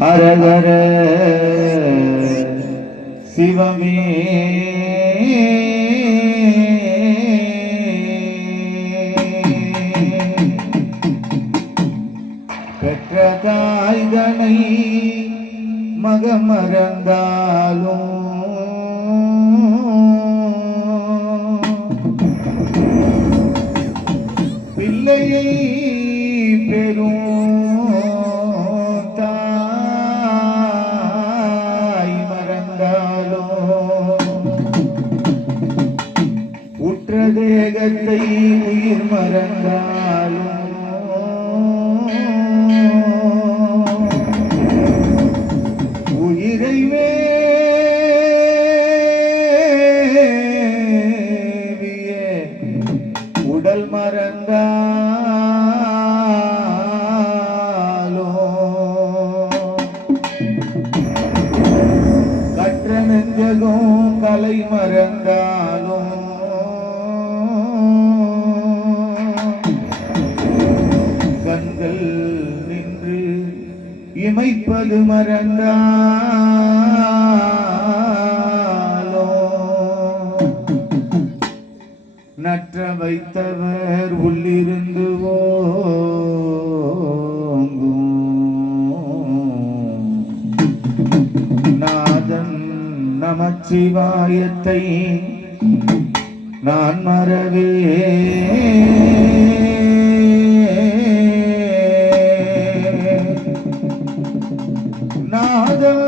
ஹரஹர சிவமே பெற்ற தாய்தனை மகமறந்தாலும் பிள்ளையை பெறும் தாய் மறந்தாலும் உற்ற தேகத்தை உயிர் மறந்தாலும் உயிரை மேவிய உடல் கற்ற நெஞ்சகம் கலை மறந்தாலும் கண்கள் நின்று இமைப்பது மறந்தாலும் நற்ற வைத்தவர் உள்ளிருந்து நாதன் நமச்சிவாயத்தை நான் மறவே நாதன்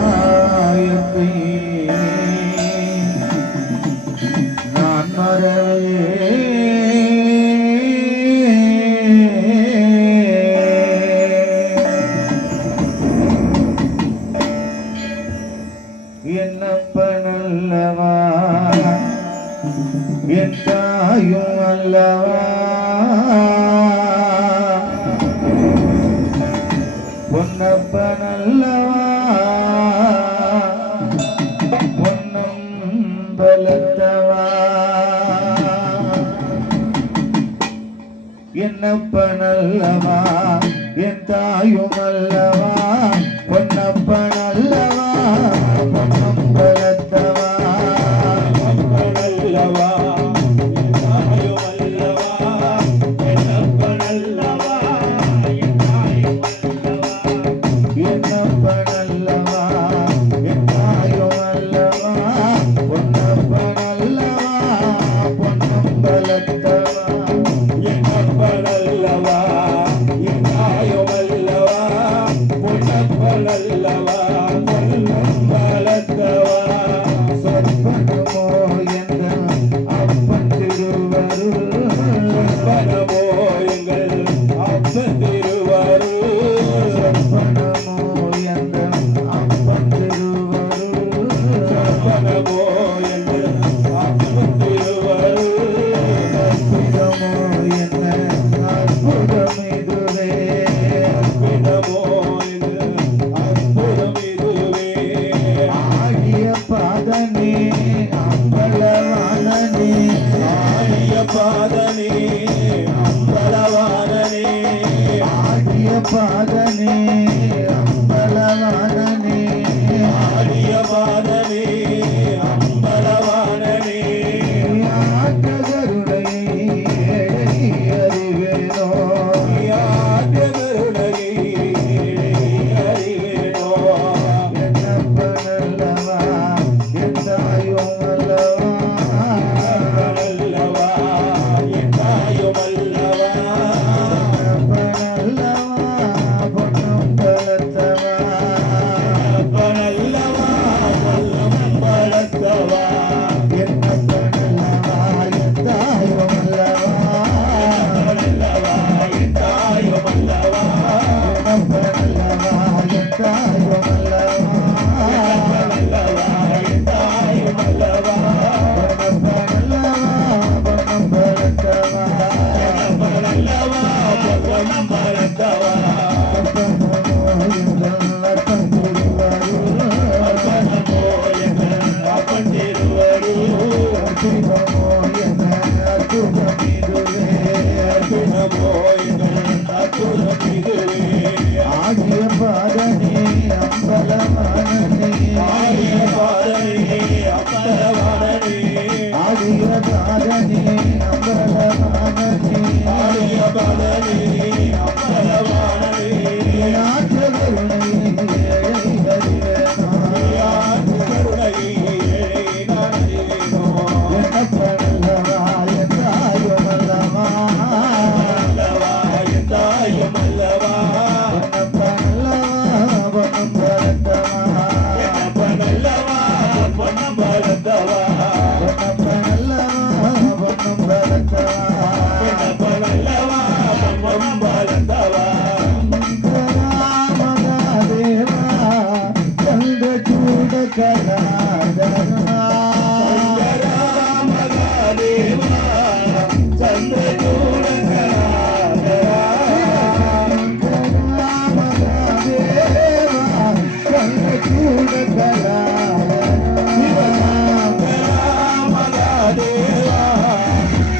நமச்சிவாயத்தை நான் மறவே என்னப்பனல்லவா என் தாயும் அல்லவா பொன்னப்பனல்லவா பொன்னம்பலத்தவா என்னப்பனல்லவா என் தாயும் அல்லவா பொன்னப்பனல்லவா பொன்னம்பலத்தவா பொன்னப்பனல்லவா என் தாயும் அல்லவா என்னப்பனல்லவா என் தாயும் என்னப்பனல்லவா என் தாயும் அல்லவா பொன்னப்பனல்லவா பொன்னம்பலத்தவா என்னப்பனல்லவா என் தாயும் அல்லவா பொன்னப்பனல்லவா பொன்னம்பலத்தவா சொற்பனமோ என்ற அப்பன் திருவருள் சொற்பனமோ எங்கள் அப்பன் திருவருள் சொற்பனமோ என்ற அப்பன் திருவருள் சொற்பனமோ என்ற அப்பன் திருவருள் அற்புதமோ என்ன அற்புதம் இதுவே அற்புதமோ அற்புதம் இதுவே ஆகிய பாதனே அம்பலவானனே ஆகிய பாதனே அம்பலவானனே ஆகிய பாதனே அம்பலவானனே ஆகிய பாதனே அம்பலவானனே ஆற்றகருணை அறிவேனோ ஆற்றகருணை அறிவேனோ என்னப்பனல்லவா என் தாயும் அல்லவா அல்லவா என் தாயும் அல்லவா பொன்னம்பலத்தவா பொன்னம்பலத்தவா பொன்னம்பலத்தவா என்னப்பனல்லவா என் தாயும் அல்லவா என் தாயும் அல்லவா என்னப்பனல்லவா என் தாயும் அல்லவா என் தாயும் அல்லவா பொன்னம்பலத்தவா பொன்னம்பலத்தவா பொன்னம்பலத்தவா அப்பன் திருவருள் பதவி அம்பலவானவே ஆற்று கருணை ஆற்று கருணை ஏழை நான் அறிவேனோ என்னப்பனல்லவா எந்தாயும் அல்லவா அல்லவா என் தாயும் அல்லவா என்னப்பனல்லவா பொன்னும் பரத்தவா என்னப்பனல்லவா பொன்னம் பலத்தவா என்னப்பனல்லவா பொன்னும் பரத்தவா என்னப்பனல்லவா பொன்னம் பலத்தவா ராமதாதேவா சந்திர சூட கலாதரா மகாதேவா சந்திரசூட கலாதரா மகாதேவா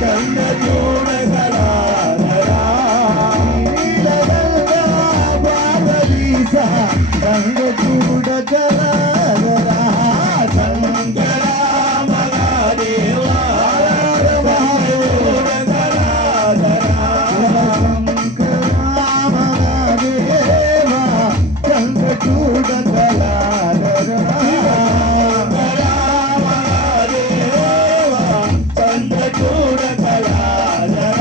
சந்திரசூட கலாதரா சங்கரா Mahadeva சந்திரசூட கலாதரா Mahadeva சந்திரசூட கலாதரா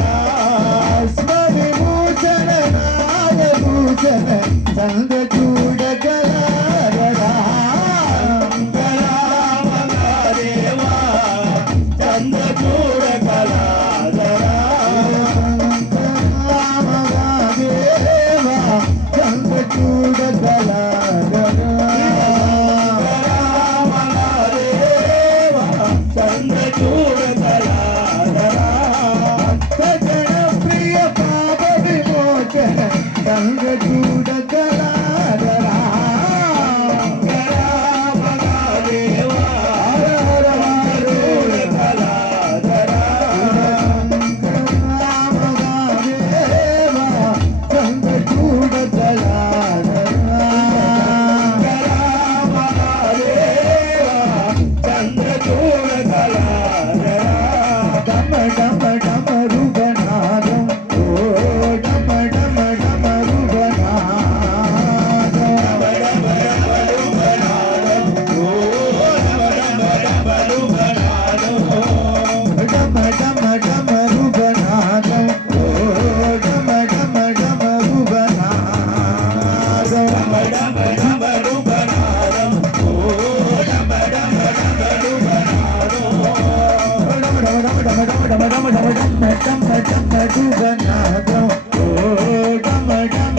சந்திரசூட கலாதரா Mahadeva சந்திரசூட கலாதரா Mahadeva சந்திரசூட கலாதரா Mahadeva சந்திரசூட கலாதரா Mahadeva சந்திரசூட கலாதரா Dum dum dum dum dum dum dum dum dum dum dum